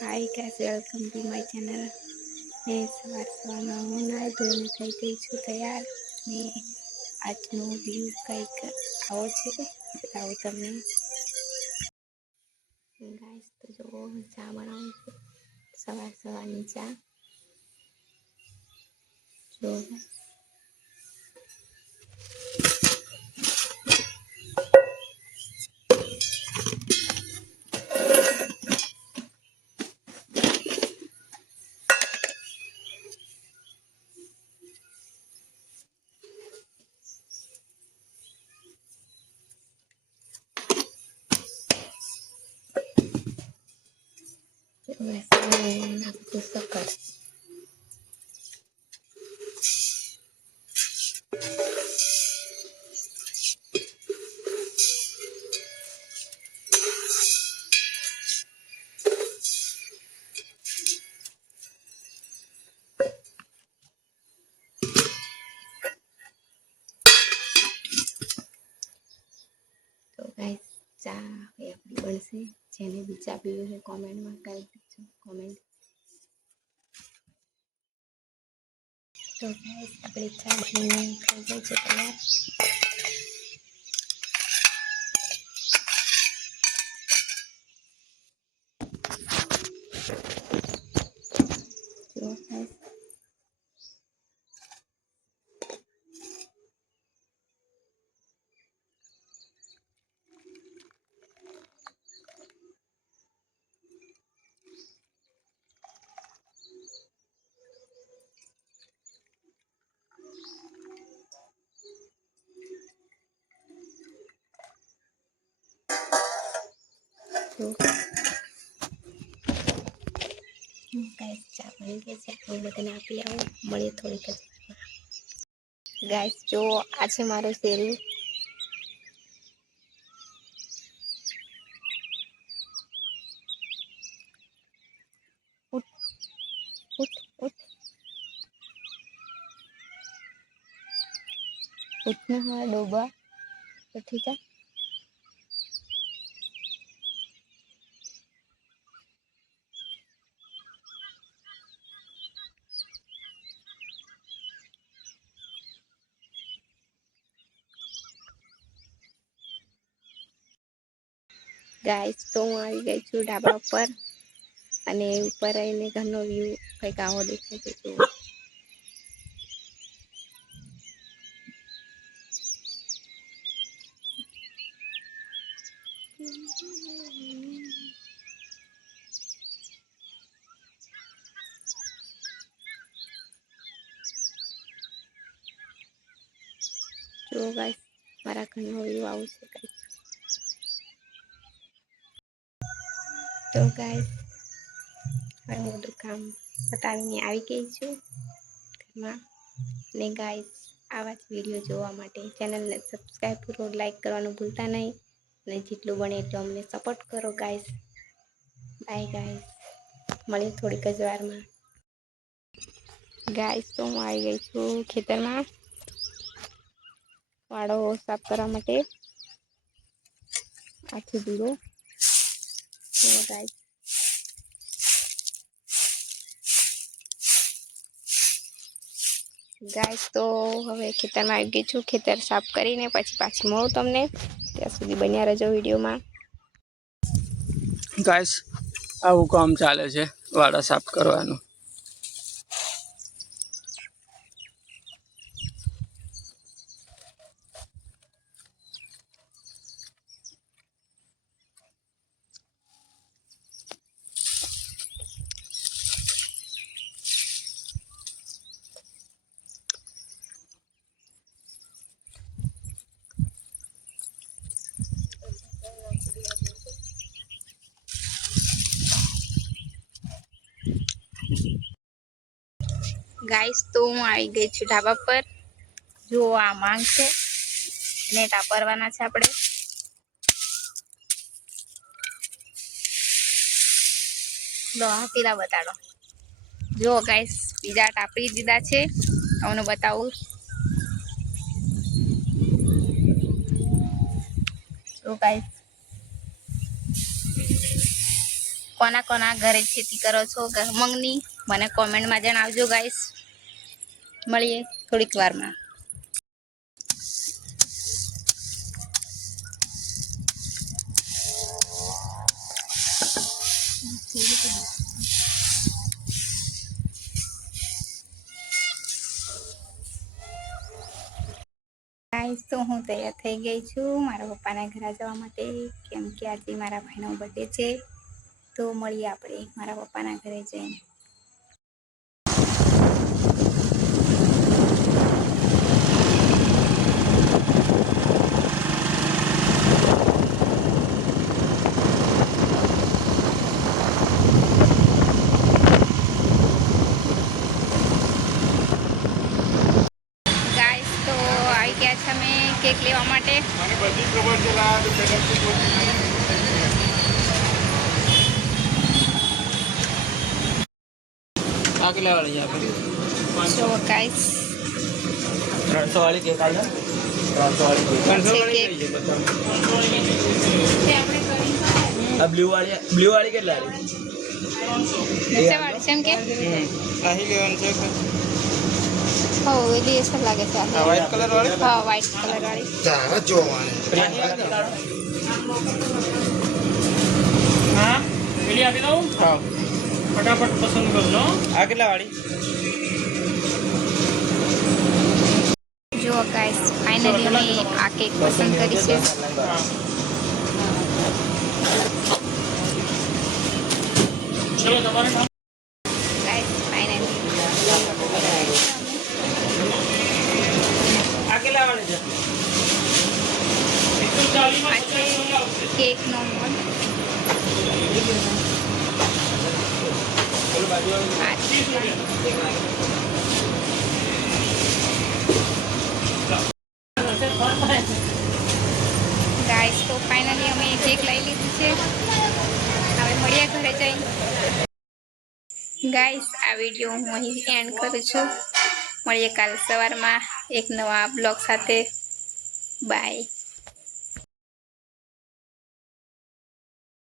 Hi guys, welcome to my channel. મેં સવારમાં હું નાઈ ધોઈને થઈ ગઈ છું તૈયાર ને આજનો વ્યૂ કંઈક આવો છે. બતાવું તમને. ગાઈસ તો જો ચા બનાવું છું, સવારની ચા જો. નાખું સક્કર. તો ગાઈસ ચા હવે આપણી બનશે. જેને બી ચા પીવી હોય કોમેન્ટમાં કરી દેજો કોમેન્ટ. તો ગાઈસ આપણી ચા બનીને થઈ ગઈ છે તૈયાર. જો ગાઈસ જો ગાઈસ ચા બની ગઈ છે. હું બધાને આપી આવું. મળીએ થોડીક જ. ગાઈસ જો આ છે મારો શેરુ. ઉઠ ઉઠ ઉઠ ઉઠને હા ડોબા ઉઠી જા. ગાઈસ તો હું આવી ગઈ છું ઢાબા ઉપર અને ઉપર આવીને ઘરનો વ્યૂ કંઈક આવો દેખાય છે. જુઓ. જો ગાઈસ મારા ઘરનો વ્યૂ આવું છે કંઈક. તો ગાઈસ હવે હું બધું કામ પતાવીને આવી ગઈ છું ઘરમાં. ને ગાઈસ આવા જ વિડીયો જોવા માટે ચેનલને સબસ્ક્રાઈબ કરો, લાઈક કરવાનું ભૂલતા નહીં અને જેટલું બને એટલું અમને સપોર્ટ કરો ગાઈસ. બાય ગાઈસ, મળીએ થોડીક જ વારમાં. ગાઈસ તો હું આવી ગઈ છું ખેતરમાં વાળો સાફ કરવા માટે. આથી દૂરો ગાઈસ. ગાઈસ તો હવે ખેતરમાં આવી ગઈ છું. ખેતર સાફ કરીને પછી પાછી મળું તમને. ત્યાં સુધી બન્યા રહેજો વિડીયોમાં. ગાઈસ આવું કામ ચાલે છે વાડા સાફ કરવાનું. ગાઈસ તો હું આવી ગઈ છું ઢાબા પર. જો આ માંગ છે ને ટાપરવાના છે આપણે. લો આ પીલા બતાડો. જો ગાઈસ બીજા ટાપરી દીધા છે. તમને બતાવું. તો ગાઈસ કોના કોના ઘરે ખેતી કરો છો મગની મને કોમેન્ટમાં જણાવજો ગાઈસ. મળીએ થોડીક વારમાં. ગાઈસ તો હું તૈયાર થઈ ગઈ છું મારા પપ્પાના ઘરે જવા માટે, કેમ કે આજે મારા ભાઈનો બર્થડે છે. તો મળીએ આપણે મારા પપ્પાના ઘરે જઈને. ગાઈસ તો આવી ગયા છે અમે કેક લેવા માટે. મને બધી ખબર છે લા તો પેલેથી આ કેટલા વાળી આપે? જો ગાઈસ 300 વાળી કેક આવી 300 વાળી કેક. 300 વાળી કઈ છે બતાવો. આ બ્લુ વાળી કેટલા આવી? નીચેવાળી છે એમ કે આહી લેવાનું છે કે હો એલી અસર લાગે છે આ વ્હાઈટ કલર વાળી? હા વ્હાઈટ કલર વાળી. ચાર જોવાની હા પેલી આપી દઉં હા. ફટાફટ પસંદ કરજો. આ કેટલા વાળી? જો ગાઈસ ફાઇનલી અમે આ કેક પસંદ કરી છે. ચલો તમારે કામ. ગાઈસ ફાઇનલી આ કેટલા વાળી છે? 140 માં આ છે કેક નો મોલ. આ છે ગાઈસ તો ફાઇનલી અમે કેક લઈ લીધી છે. હવે મળીએ ઘરે જઈને. ગાઈસ આ વિડીયો હું અહીં એન્ડ કરું છું. મળીએ કાલ સવારમાં એક નવા બ્લોગ સાથે. બાય.